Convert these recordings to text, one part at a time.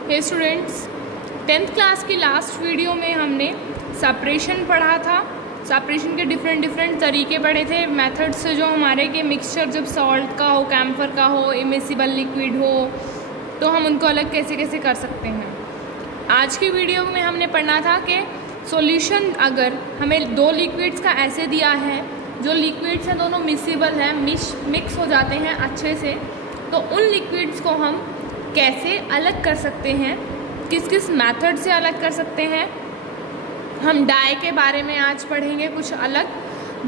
हे students, 10th class की last video में हमने सेपरेशन पढ़ा था। सेपरेशन के डिफरेंट तरीके पढ़े थे, मेथड से जो हमारे के मिक्सचर जब सॉल्ट का हो, कैम्फर का हो, इमिसिबल लिक्विड हो, तो हम उनको अलग कैसे कैसे कर सकते हैं। आज की वीडियो में हमने पढ़ना था कि सॉल्यूशन अगर हमें दो लिक्विड्स का ऐसे दिया है, जो लिक्विड्स हैं दोनों मिक्सिबल हैं, मिक्स हो जाते हैं अच्छे से, तो उन लिक्विड्स को हम कैसे अलग कर सकते हैं, किस किस मेथड से अलग कर सकते हैं। हम डाई के बारे में आज पढ़ेंगे कुछ अलग।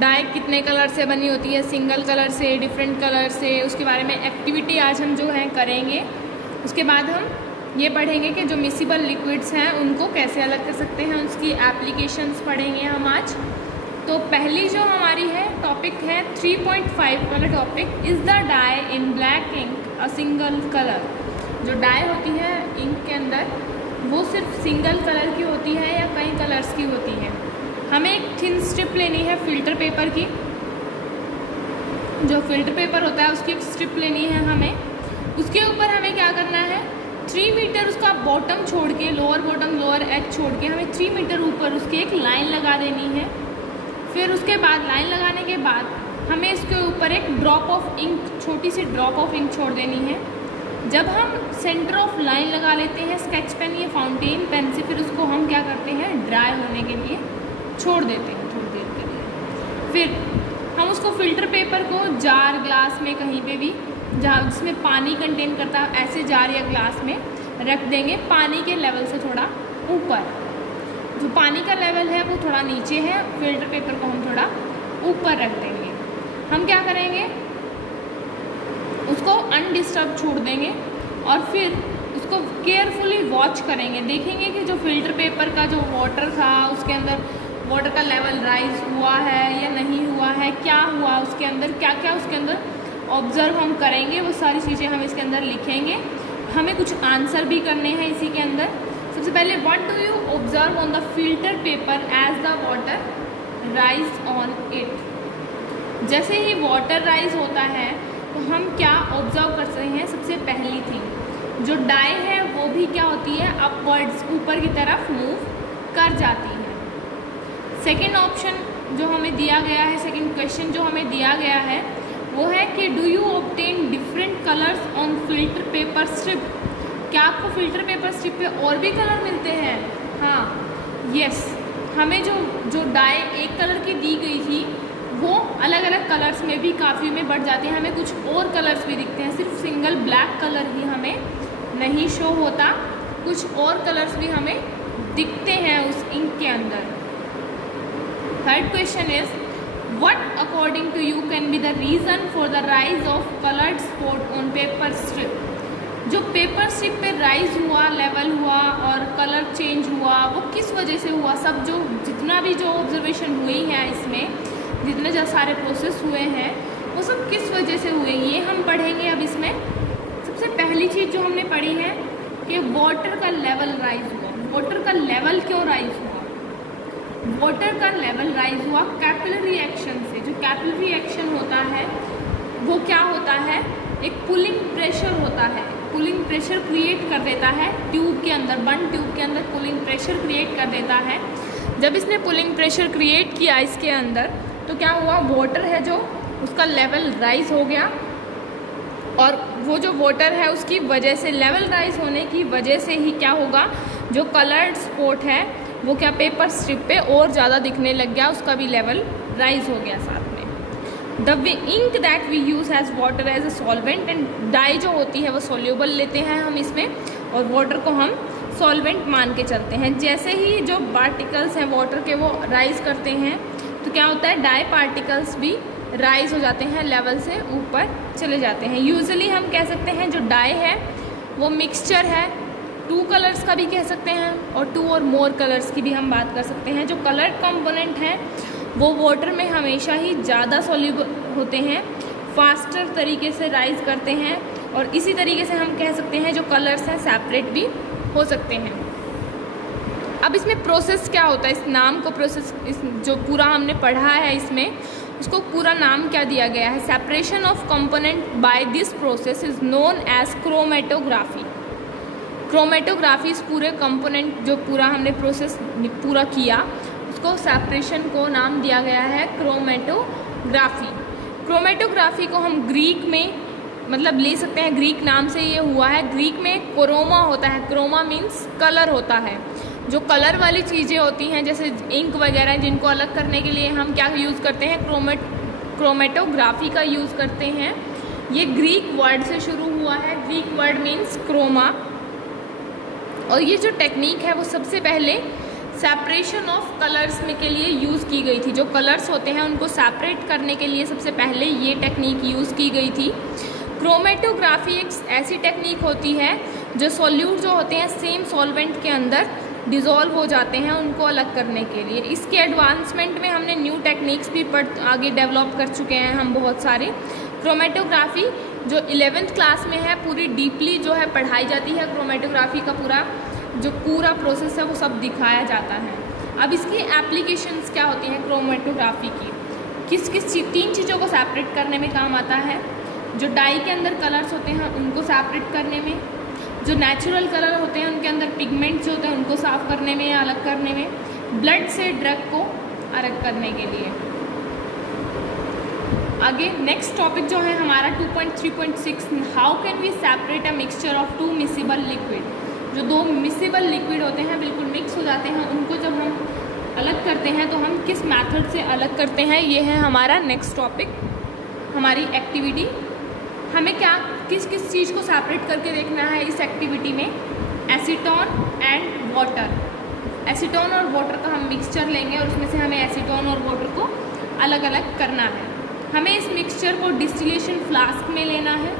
डाई कितने कलर से बनी होती है, सिंगल कलर से, डिफरेंट कलर से, उसके बारे में एक्टिविटी आज हम जो है करेंगे। उसके बाद हम ये पढ़ेंगे कि जो मिक्सिबल लिक्विड्स हैं उनको कैसे अलग कर सकते हैं, उसकी एप्लीकेशंस पढ़ेंगे हम आज। तो पहली जो हमारी है टॉपिक है 3.5 वाला topic, is the dye in black ink a single colour. जो डाई होती है इंक के अंदर वो सिर्फ सिंगल कलर की होती है या कई कलर्स की होती है। हमें एक थिन स्ट्रिप लेनी है फिल्टर पेपर की, जो फिल्टर पेपर होता है उसकी एक स्ट्रिप लेनी है हमें। उसके ऊपर हमें क्या करना है, 3 मीटर उसका बॉटम छोड़ के, लोअर बॉटम लोअर एज छोड़ के हमें 3 मीटर ऊपर उसकी एक लाइन लगा देनी है। फिर उसके बाद लाइन लगाने के बाद हमें इसके ऊपर एक ड्रॉप ऑफ इंक, छोटी सी ड्रॉप ऑफ इंक छोड़ देनी है। जब हम सेंटर ऑफ लाइन लगा लेते हैं स्केच पेन या फाउंटेन पेन से, फिर उसको हम क्या करते हैं, ड्राई होने के लिए छोड़ देते हैं थोड़ी देर के लिए। फिर हम उसको फिल्टर पेपर को जार, ग्लास में, कहीं पे भी जहाँ जिसमें पानी कंटेन करता है, ऐसे जार या ग्लास में रख देंगे, पानी के लेवल से थोड़ा ऊपर। जो पानी का लेवल है वो थोड़ा नीचे है, फिल्टर पेपर को हम थोड़ा ऊपर रख देंगे। हम क्या करेंगे, उसको अनडिस्टर्ब छोड़ देंगे और फिर उसको केयरफुली वॉच करेंगे। देखेंगे कि जो फिल्टर पेपर का जो वाटर था उसके अंदर वाटर का लेवल राइज हुआ है या नहीं हुआ है, क्या हुआ उसके अंदर, क्या क्या उसके अंदर ऑब्ज़र्व हम करेंगे, वो सारी चीज़ें हम इसके अंदर लिखेंगे। हमें कुछ आंसर भी करने हैं इसी के अंदर। सबसे पहले, what do you observe on the filter paper as the water rise on it. जैसे ही वाटर राइज होता है तो हम क्या ऑब्जर्व कर सकते हैं। सबसे पहली थिंग, जो डाई है वो भी क्या होती है, अपवर्ड्स, ऊपर की तरफ मूव कर जाती है। सेकेंड ऑप्शन जो हमें दिया गया है, सेकेंड क्वेश्चन जो हमें दिया गया है वो है कि do you obtain different colours on filter paper strip. क्या आपको फिल्टर पेपर स्ट्रिप पे और भी कलर मिलते हैं? हाँ, यस। हमें जो डाई एक कलर की दी गई थी वो अलग अलग कलर्स में भी काफ़ी में बढ़ जाती है। हमें कुछ और कलर्स भी दिखते हैं, सिर्फ सिंगल ब्लैक कलर ही हमें नहीं शो होता, कुछ और कलर्स भी हमें दिखते हैं उस इंक के अंदर। Third question is, what according to you can be the reason for the rise of coloured spot on paper strip. जो पेपर स्ट्रिप पे राइज हुआ, लेवल हुआ और कलर चेंज हुआ, वो किस वजह से हुआ। सब जो जितना भी जो ऑब्जर्वेशन हुई है, इसमें जितने जो सारे प्रोसेस हुए हैं वो सब किस वजह से हुए, ये हम पढ़ेंगे अब इसमें। सबसे पहली चीज़ जो हमने पढ़ी है कि वाटर का लेवल राइज हुआ। वाटर का लेवल क्यों राइज हुआ? वाटर का लेवल राइज हुआ कैपिलरी एक्शन से। जो कैपिलरी एक्शन होता है वो क्या होता है, एक पुलिंग प्रेशर होता है। पुलिंग प्रेशर क्रिएट कर देता है ट्यूब के अंदर, बंद ट्यूब के अंदर पुलिंग प्रेशर क्रिएट कर देता है। जब इसने पुलिंग प्रेशर क्रिएट किया इसके अंदर, तो क्या हुआ, वाटर है जो उसका लेवल राइज हो गया, और वो जो वाटर है उसकी वजह से, लेवल राइज होने की वजह से ही क्या होगा, जो कलर्ड स्पॉट है वो क्या पेपर स्ट्रिप पे और ज़्यादा दिखने लग गया, उसका भी लेवल राइज हो गया साथ में। The ink that we use has water as a solvent, and dye जो होती है वो सोल्यूबल लेते हैं हम इसमें, और वाटर को हम सॉल्वेंट मान के चलते हैं। जैसे ही जो पार्टिकल्स हैं वाटर के वो राइज करते हैं तो क्या होता है, डाई पार्टिकल्स भी राइज हो जाते हैं, लेवल से ऊपर चले जाते हैं। यूजुअली हम कह सकते हैं जो डाई है वो मिक्सचर है, 2 कलर्स का भी कह सकते हैं और 2 और मोर कलर्स की भी हम बात कर सकते हैं। जो कलर्ड कंपोनेंट हैं वो वाटर में हमेशा ही ज़्यादा सॉल्यूबल होते हैं, फास्टर तरीके से राइज करते हैं, और इसी तरीके से हम कह सकते हैं जो कलर्स हैं सेपरेट भी हो सकते हैं। अब इसमें प्रोसेस क्या होता है, इस नाम को प्रोसेस, इस जो पूरा हमने पढ़ा है इसमें, उसको पूरा नाम क्या दिया गया है, separation of component by this process is known as chromatography. Chromatography इस पूरे कंपोनेंट जो पूरा हमने प्रोसेस पूरा किया उसको सेपरेशन को नाम दिया गया है क्रोमेटोग्राफी। क्रोमेटोग्राफी को हम ग्रीक में मतलब ले सकते हैं, ग्रीक नाम से ये हुआ है। ग्रीक में क्रोमा होता है, क्रोमा मीन्स कलर होता है। जो कलर वाली चीज़ें होती हैं जैसे इंक वगैरह जिनको अलग करने के लिए हम क्या यूज़ करते हैं, क्रोमेटोग्राफी का यूज़ करते हैं। ये ग्रीक वर्ड से शुरू हुआ है, ग्रीक वर्ड मीन्स क्रोमा। और ये जो टेक्निक है वो सबसे पहले सेपरेशन ऑफ कलर्स में के लिए यूज़ की गई थी। जो कलर्स होते हैं उनको सेपरेट करने के लिए सबसे पहले ये टेक्निक यूज़ की गई थी। क्रोमेटोग्राफी एक ऐसी टेक्निक होती है जो सॉल्यूट जो होते हैं सेम सॉल्वेंट के अंदर डिज़ोल्व हो जाते हैं, उनको अलग करने के लिए। इसके एडवांसमेंट में हमने न्यू टेक्निक्स भी आगे डेवलप कर चुके हैं हम बहुत सारे। क्रोमेटोग्राफी जो 11th क्लास में है पूरी डीपली जो है पढ़ाई जाती है। क्रोमेटोग्राफी का पूरा प्रोसेस है वो सब दिखाया जाता है। अब इसकी एप्लीकेशंस क्या होती हैं क्रोमेटोग्राफी की, किस 3 चीज़ों को सेपरेट करने में काम आता है। जो डाई के अंदर कलर्स होते हैं उनको सेपरेट करने में, जो नेचुरल कलर होते हैं उनके अंदर पिगमेंट्स होते हैं उनको साफ करने में या अलग करने में, ब्लड से ड्रग को अलग करने के लिए। आगे नेक्स्ट टॉपिक जो है हमारा 2.3.6, how can we separate a mixture of 2 miscible liquid. जो 2 मिसिबल लिक्विड होते हैं बिल्कुल मिक्स हो जाते हैं, उनको जब हम अलग करते हैं तो हम किस मेथड से अलग करते हैं, ये है हमारा नेक्स्ट टॉपिक, हमारी एक्टिविटी। हमें किस चीज़ को सेपरेट करके देखना है इस एक्टिविटी में, एसीटोन एंड वाटर। एसीटोन और वाटर का हम मिक्सचर लेंगे और उसमें से हमें एसीटोन और वाटर को अलग अलग करना है। हमें इस मिक्सचर को डिस्टिलेशन फ्लास्क में लेना है,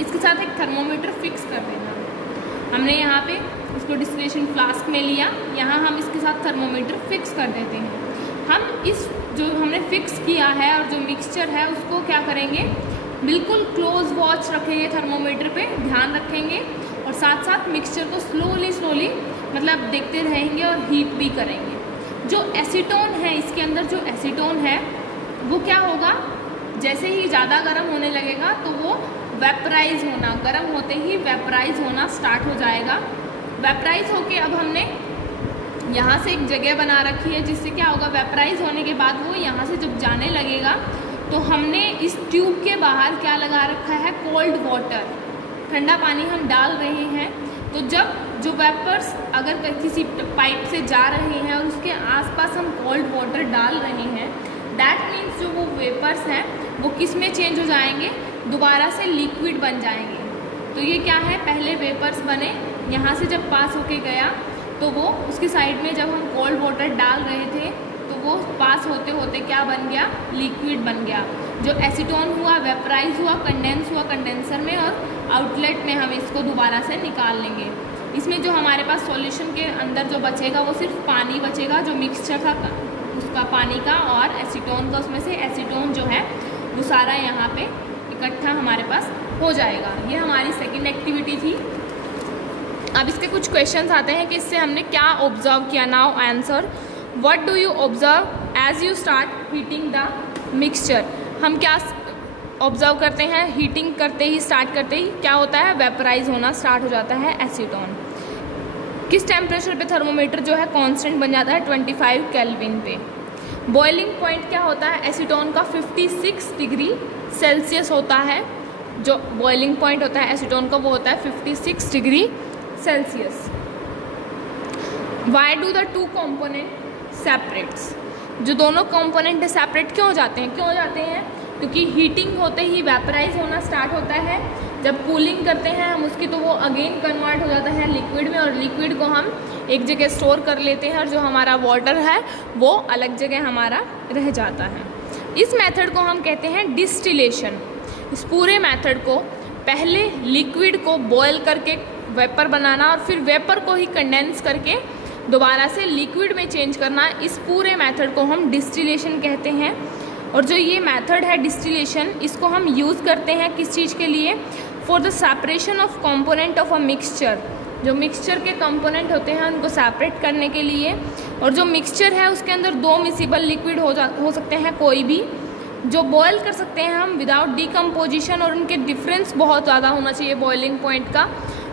इसके साथ एक थर्मोमीटर फिक्स कर देना है। हमने यहाँ पे इसको डिस्टिलेशन फ्लास्क में लिया, यहाँ हम इसके साथ थर्मोमीटर फिक्स कर देते हैं। हम इस जो हमने फिक्स किया है और जो मिक्सचर है उसको क्या करेंगे, बिल्कुल क्लोज वॉच रखेंगे थर्मोमीटर पे, ध्यान रखेंगे और साथ साथ मिक्सचर को स्लोली मतलब देखते रहेंगे और हीट भी करेंगे। जो एसीटोन है इसके अंदर, जो एसीटोन है वो क्या होगा, जैसे ही ज़्यादा गर्म होने लगेगा तो वो वेपराइज होना, गर्म होते ही वेपराइज होना स्टार्ट हो जाएगा। वेपराइज होके अब हमने यहाँ से एक जगह बना रखी है जिससे क्या होगा, वेपराइज होने के बाद वो यहाँ से जब जाने लगेगा तो हमने इस ट्यूब के बाहर क्या लगा रखा है, कोल्ड वाटर, ठंडा पानी हम डाल रहे हैं। तो जब जो वेपर्स अगर किसी पाइप से जा रहे हैं और उसके आसपास हम कोल्ड वाटर डाल रहे हैं, दैट मीन्स जो वो वेपर्स हैं वो किस में चेंज हो जाएंगे, दोबारा से लिक्विड बन जाएंगे। तो ये क्या है, पहले वेपर्स बने, यहाँ से जब पास होके गया तो वो उसकी साइड में जब हम कोल्ड वाटर डाल रहे थे तो वो पास होते होते क्या बन गया, लिक्विड बन गया। जो एसीटोन हुआ वेपराइज हुआ, कंडेंस हुआ कंडेंसर में, और आउटलेट में हम इसको दोबारा से निकाल लेंगे। इसमें जो हमारे पास सॉल्यूशन के अंदर जो बचेगा वो सिर्फ पानी बचेगा, जो मिक्सचर था उसका पानी का और एसीटोन का, उसमें से एसीटोन जो है वो सारा यहाँ पे इकट्ठा हमारे पास हो जाएगा। ये हमारी सेकंड एक्टिविटी थी। अब इसके कुछ क्वेश्चंस आते हैं कि इससे हमने क्या ऑब्जर्व किया। Now answer, what do you observe as you start heating the mixture. हम क्या ऑब्जर्व करते हैं, हीटिंग करते ही स्टार्ट करते ही क्या होता है, वेपराइज होना स्टार्ट हो जाता है एसीटोन। किस टेम्परेचर पे थर्मोमीटर जो है कांस्टेंट बन जाता है, 25 केल्विन पे। बॉइलिंग पॉइंट क्या होता है एसीटोन का, 56 डिग्री सेल्सियस होता है। जो बॉइलिंग पॉइंट होता है एसीटोन का वो होता है 56 degree Celsius. Why do the 2 component separates. जो दोनों कंपोनेंट सेपरेट क्यों हो जाते हैं, क्योंकि हीटिंग होते ही वेपराइज होना स्टार्ट होता है। जब कूलिंग करते हैं हम उसकी तो वो अगेन कन्वर्ट हो जाता है लिक्विड में, और लिक्विड को हम एक जगह स्टोर कर लेते हैं और जो हमारा वाटर है वो अलग जगह हमारा रह जाता है। इस मेथड को हम कहते हैं डिस्टिलेशन। इस पूरे मेथड को पहले लिक्विड को बॉयल करके वेपर बनाना और फिर वेपर को ही कंडेंस करके दोबारा से लिक्विड में चेंज करना, इस पूरे मेथड को हम डिस्टिलेशन कहते हैं। और जो ये मेथड है डिस्टिलेशन, इसको हम यूज़ करते हैं किस चीज़ के लिए, for the separation of component of a mixture. जो मिक्सचर के कंपोनेंट होते हैं उनको सेपरेट करने के लिए। और जो मिक्सचर है उसके अंदर 2 मिसिबल लिक्विड हो सकते हैं कोई भी, जो बॉयल कर सकते हैं हम विदाउट डिकम्पोजिशन, और उनके डिफरेंस बहुत ज़्यादा होना चाहिए बॉइलिंग पॉइंट का।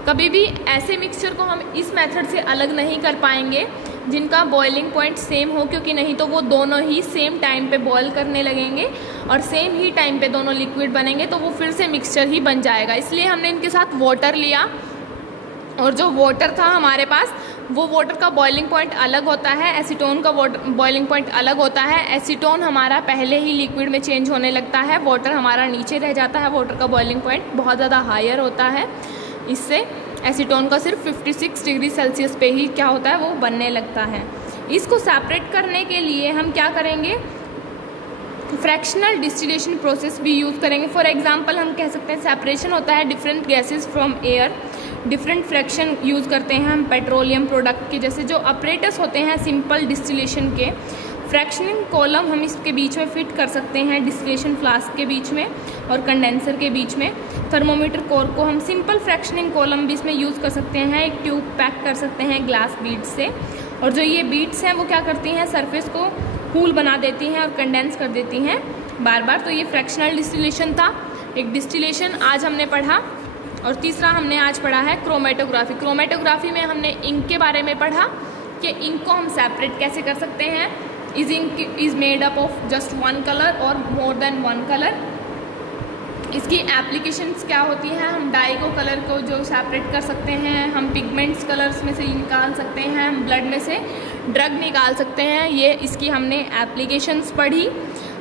कभी भी ऐसे मिक्सचर को हम इस मेथड से अलग नहीं कर पाएंगे जिनका बॉइलिंग पॉइंट सेम हो, क्योंकि नहीं तो वो दोनों ही सेम टाइम पे बॉयल करने लगेंगे और सेम ही टाइम पे दोनों लिक्विड बनेंगे, तो वो फिर से मिक्सचर ही बन जाएगा। इसलिए हमने इनके साथ वाटर लिया, और जो वाटर था हमारे पास वो वाटर का बॉइलिंग पॉइंट अलग होता है, एसीटोन का बॉइलिंग पॉइंट अलग होता है। एसीटोन हमारा पहले ही लिक्विड में चेंज होने लगता है, वाटर हमारा नीचे रह जाता है। वाटर का बॉइलिंग पॉइंट बहुत ज़्यादा हायर होता है, इससे एसीटोन का सिर्फ 56 डिग्री सेल्सियस पे ही क्या होता है, वो बनने लगता है। इसको सेपरेट करने के लिए हम क्या करेंगे, फ्रैक्शनल डिस्टिलेशन प्रोसेस भी यूज़ करेंगे। फॉर एग्जांपल हम कह सकते हैं सेपरेशन होता है different gases from air, different fraction use करते हैं हम पेट्रोलियम प्रोडक्ट के, जैसे जो ऑपरेटर्स होते हैं सिंपल डिस्टिलेशन के। फ्रैक्शनिंग कॉलम हम इसके बीच में फिट कर सकते हैं, डिस्टिलेशन फ्लास्क के बीच में और कंडेंसर के बीच में। थर्मोमीटर कोर को हम सिंपल फ्रैक्शनिंग कॉलम भी इसमें यूज़ कर सकते हैं। एक ट्यूब पैक कर सकते हैं ग्लास बीड्स से, और जो ये बीड्स हैं वो क्या करती हैं, सरफेस को कूल बना देती हैं और कंडेंस कर देती हैं बार बार। तो ये फ्रैक्शनल डिस्टिलेशन था, एक डिस्टिलेशन आज हमने पढ़ा। और तीसरा हमने आज पढ़ा है क्रोमेटोग्राफी। क्रोमेटोग्राफी में हमने इंक के बारे में पढ़ा कि इंक को हम सेपरेट कैसे कर सकते हैं। Is ink is made up of just one colour or more than one colour. इसकी एप्लीकेशंस क्या होती हैं, हम डाई को कलर को जो सेपरेट कर सकते हैं, हम पिगमेंट्स कलर्स में से निकाल सकते हैं, हम ब्लड में से ड्रग निकाल सकते हैं। ये इसकी हमने एप्लीकेशंस पढ़ी।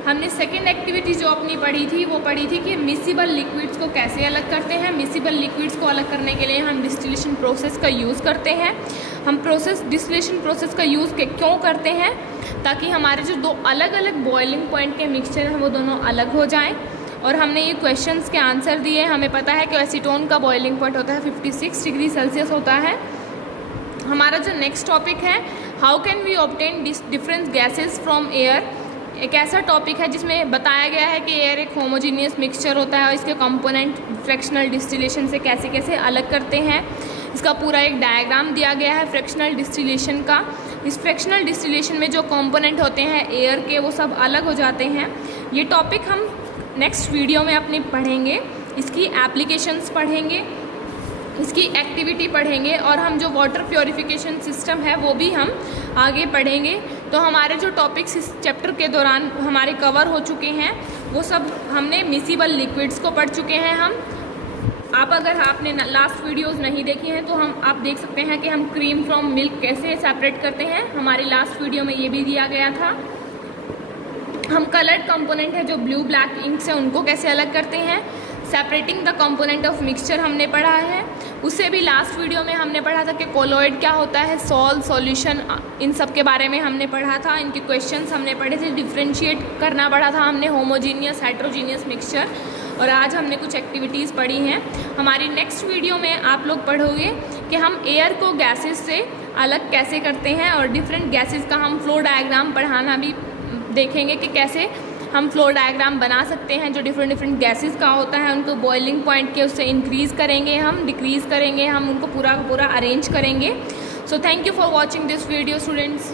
हमने सेकेंड एक्टिविटी जो अपनी पढ़ी थी वो पढ़ी थी कि मिसिबल लिक्विड्स को कैसे अलग करते हैं। मिसिबल लिक्विड्स को अलग करने के लिए हम डिस्टिलेशन प्रोसेस का यूज़ करते हैं। हम डिस्टिलेशन प्रोसेस का यूज़ क्यों करते हैं, ताकि हमारे जो दो अलग अलग बॉइलिंग पॉइंट के मिक्सचर हैं वो दोनों अलग हो जाएं। और हमने ये क्वेश्चंस के आंसर दिए। हमें पता है कि एसीटोन का बॉइलिंग पॉइंट होता है 56 डिग्री सेल्सियस होता है। हमारा जो नेक्स्ट टॉपिक है, how can we obtain different gases from air. एक ऐसा टॉपिक है जिसमें बताया गया है कि एयर एक होमोजीनियस मिक्सचर होता है और इसके कंपोनेंट फ्रैक्शनल डिस्टिलेशन से कैसे कैसे अलग करते हैं। इसका पूरा एक डायग्राम दिया गया है फ्रैक्शनल डिस्टिलेशन का। इस फ्रैक्शनल डिस्टिलेशन में जो कंपोनेंट होते हैं एयर के वो सब अलग हो जाते हैं। ये टॉपिक हम नेक्स्ट वीडियो में अपने पढ़ेंगे, इसकी एप्लीकेशंस पढ़ेंगे, इसकी एक्टिविटी पढ़ेंगे, और हम जो वाटर प्योरीफिकेशन सिस्टम है वो भी हम आगे पढ़ेंगे। तो हमारे जो टॉपिक्स इस चैप्टर के दौरान हमारे कवर हो चुके हैं वो सब हमने मिसिबल लिक्विड्स को पढ़ चुके हैं हम। आप अगर आपने लास्ट वीडियोस नहीं देखी हैं तो आप देख सकते हैं कि हम क्रीम फ्रॉम मिल्क कैसे सेपरेट करते हैं, हमारी लास्ट वीडियो में ये भी दिया गया था। हम कलर्ड कंपोनेंट है जो ब्लू ब्लैक इंक से, उनको कैसे अलग करते हैं। Separating the component of mixture हमने पढ़ा है। उससे भी लास्ट वीडियो में हमने पढ़ा था कि कोलोइड क्या होता है, सॉल्ट, सॉल्यूशन, इन सब के बारे में हमने पढ़ा था। इनके क्वेश्चंस हमने पढ़े थे, डिफ्रेंशिएट करना पड़ा था हमने होमोजीनियस हेट्रोजीनियस मिक्सचर। और आज हमने कुछ एक्टिविटीज़ पढ़ी हैं। हमारी नेक्स्ट वीडियो में आप लोग पढ़ोगे कि हम एयर को गैसेस से अलग कैसे करते हैं, और डिफरेंट गैसेस का हम फ्लो डायग्राम पढ़ाना भी देखेंगे कि कैसे हम फ्लो डायग्राम बना सकते हैं। जो डिफरेंट गैसेस का होता है उनको बॉइलिंग पॉइंट के उससे इंक्रीज़ करेंगे, हम डिक्रीज़ करेंगे, हम उनको पूरा अरेंज करेंगे। So thank you for watching this video students.